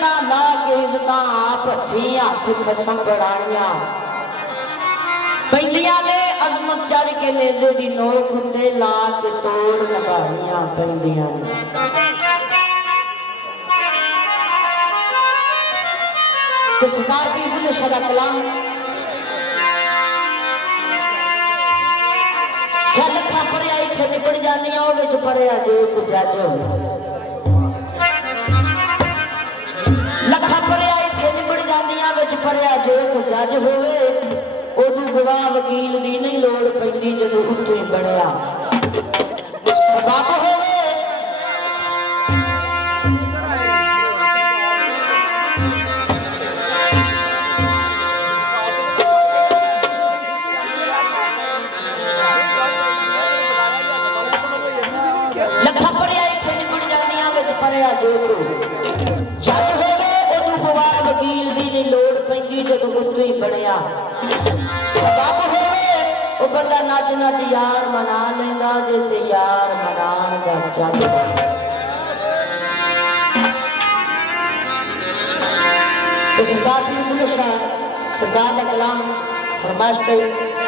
इज्जतां ला के इज्जतां आप हथी हथ खसम बढ़ानिया पैंदियां ने अजमत चढ़ के नेजे दी नोक उत्ते ला के तोड़ लगानियां पैंदियां ने तो सरकार की बुले शरा कलाम क्या लखा पढ़िया इत्थे निपट जांदियां ओ विच पढ़िया जे को जज लखा पढ़िया इत्थे निपट जांदियां विच पढ़िया जे को जज होवे ओदू गवाह वकील दी नहीं लोड़ पैंदी जदों उत्थे बनया सबब होवे लखा पढ़िया इत्थे निपट जांदियां विच पढ़िया जे को जज होवे ओदू गवाह वकील दी नहीं लोड़ पैंदी जदों उत्थे बनया सबब होवे ओ बंदा नच नच यार मना लेंदा जे ते यार मनान दा चल सरदार पीर बुल्ले शाह सरदार दा कलाम फरमाइश कई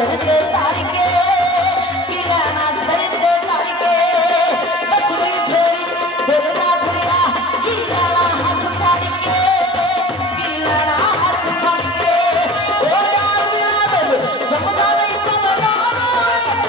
सर पे तार के की लेना सर पे तार के बसुई फेरी दिल ना भुलिया की लेना हाथ फाड़ के की लेना हाथ फाड़ के ओ यार मेरा दिल जमना नहीं समझा कर